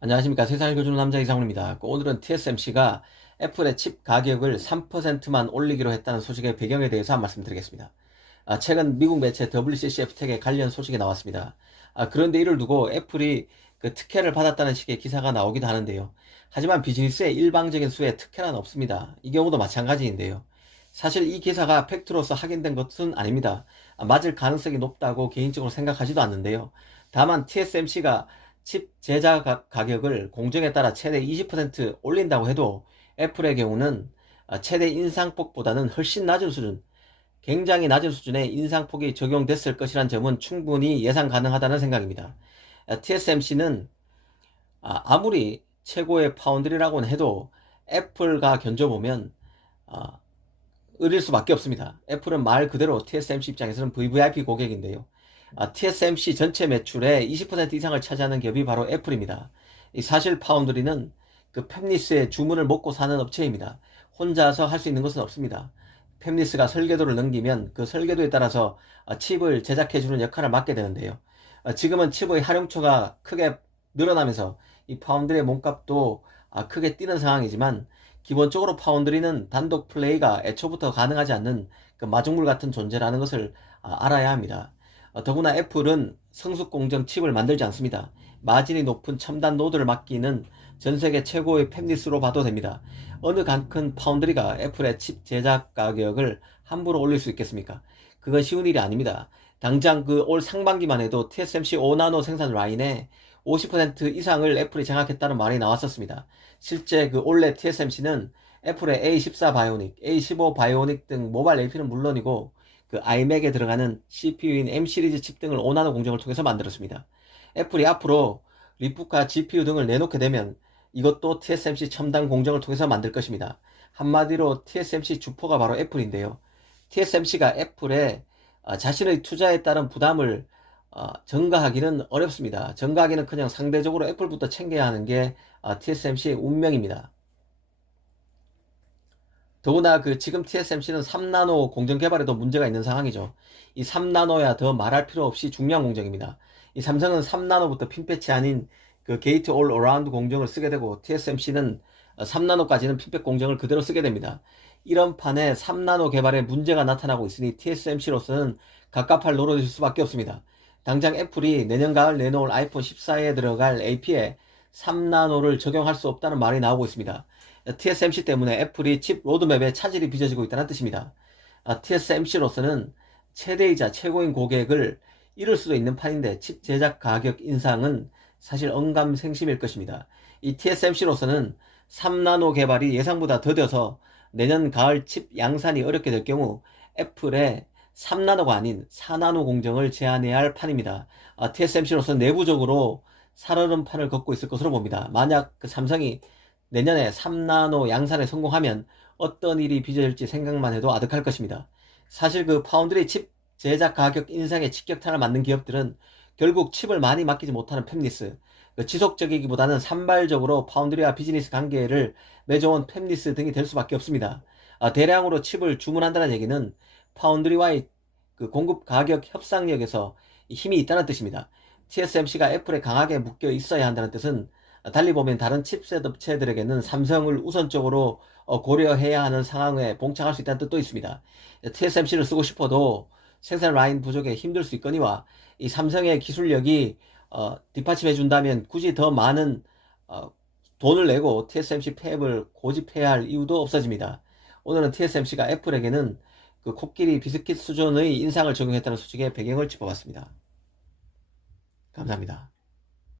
안녕하십니까. 세상을 교주는 남자 이상훈입니다. 오늘은 TSMC가 애플의 칩 가격을 3%만 올리기로 했다는 소식의 배경에 대해서 한 말씀 드리겠습니다. 최근 미국 매체 WCCF-텍의 관련 소식이 나왔습니다. 그런데 이를 두고 애플이 그 특혜를 받았다는 식의 기사가 나오기도 하는데요. 하지만 비즈니스의 일방적인 수에 특혜란 없습니다. 이 경우도 마찬가지인데요. 사실 이 기사가 팩트로서 확인된 것은 아닙니다. 맞을 가능성이 높다고 개인적으로 생각하지도 않는데요. 다만 TSMC가 칩 제작 가격을 공정에 따라 최대 20% 올린다고 해도 애플의 경우는 최대 인상폭보다는 훨씬 낮은 수준, 굉장히 낮은 수준의 인상폭이 적용됐을 것이란 점은 충분히 예상 가능하다는 생각입니다. TSMC는 아무리 최고의 파운드리라고는 해도 애플과 견줘보면 의릴 수밖에 없습니다. 애플은 말 그대로 TSMC 입장에서는 VVIP 고객인데요. TSMC 전체 매출의 20% 이상을 차지하는 기업이 바로 애플입니다. 사실 파운드리는 그 팹리스의 주문을 먹고 사는 업체입니다. 혼자서 할 수 있는 것은 없습니다. 팹리스가 설계도를 넘기면 그 설계도에 따라서 칩을 제작해주는 역할을 맡게 되는데요. 지금은 칩의 활용처가 크게 늘어나면서 이 파운드리의 몸값도 크게 뛰는 상황이지만 기본적으로 파운드리는 단독 플레이가 애초부터 가능하지 않는 그 마중물 같은 존재라는 것을 알아야 합니다. 더구나 애플은 성숙 공정 칩을 만들지 않습니다. 마진이 높은 첨단 노드를 맡기는 전세계 최고의 팹리스로 봐도 됩니다. 어느 큰 파운드리가 애플의 칩 제작 가격을 함부로 올릴 수 있겠습니까? 그건 쉬운 일이 아닙니다. 당장 그 올 상반기만 해도 TSMC 5나노 생산 라인에 50% 이상을 애플이 장악했다는 말이 나왔었습니다. 실제 그 올해 TSMC는 애플의 A14 바이오닉, A15 바이오닉 등 모바일 AP는 물론이고 그 아이맥에 들어가는 CPU인 M 시리즈 칩 등을 5나노 공정을 통해서 만들었습니다. 애플이 앞으로 리프카 GPU 등을 내놓게 되면 이것도 TSMC 첨단 공정을 통해서 만들 것입니다. 한마디로 TSMC 주포가 바로 애플인데요. TSMC가 애플에 자신의 투자에 따른 부담을 전가하기는 어렵습니다. 전가하기는 그냥 상대적으로 애플부터 챙겨야 하는 게 TSMC의 운명입니다. 더구나 그 지금 TSMC는 3나노 공정 개발에도 문제가 있는 상황이죠. 이 3나노야 더 말할 필요 없이 중요한 공정입니다. 이 삼성은 3나노부터 핀패치 아닌 그 게이트 올 어라운드 공정을 쓰게 되고 TSMC는 3나노까지는 핀패 공정을 그대로 쓰게 됩니다. 이런 판에 3나노 개발에 문제가 나타나고 있으니 TSMC로서는 갑갑할 노릇일 수밖에 없습니다. 당장 애플이 내년 가을 내놓을 아이폰 14에 들어갈 AP에 3나노를 적용할 수 없다는 말이 나오고 있습니다. TSMC 때문에 애플이 칩 로드맵에 차질이 빚어지고 있다는 뜻입니다. TSMC로서는 최대이자 최고인 고객을 잃을 수도 있는 판인데 칩 제작 가격 인상은 사실 언감생심일 것입니다. 이 TSMC로서는 3나노 개발이 예상보다 더뎌서 내년 가을 칩 양산이 어렵게 될 경우 애플의 3나노가 아닌 4나노 공정을 제한해야 할 판입니다. TSMC로서는 내부적으로 살얼음판을 걷고 있을 것으로 봅니다. 만약 그 삼성이 내년에 3나노 양산에 성공하면 어떤 일이 빚어질지 생각만 해도 아득할 것입니다. 사실 그 파운드리 칩 제작 가격 인상에 직격탄을 맞는 기업들은 결국 칩을 많이 맡기지 못하는 팹리스, 그 지속적이기보다는 산발적으로 파운드리와 비즈니스 관계를 맺어온 팹리스 등이 될 수밖에 없습니다. 대량으로 칩을 주문한다는 얘기는 파운드리와의 그 공급 가격 협상력에서 힘이 있다는 뜻입니다. TSMC가 애플에 강하게 묶여 있어야 한다는 뜻은 달리 보면 다른 칩셋 업체들에게는 삼성을 우선적으로 고려해야 하는 상황에 봉착할 수 있다는 뜻도 있습니다. TSMC를 쓰고 싶어도 생산 라인 부족에 힘들 수 있거니와 이 삼성의 기술력이 뒷받침해 준다면 굳이 더 많은 돈을 내고 TSMC 팹을 고집해야 할 이유도 없어집니다. 오늘은 TSMC가 애플에게는 그 코끼리 비스킷 수준의 인상을 적용했다는 소식의 배경을 짚어봤습니다. 감사합니다.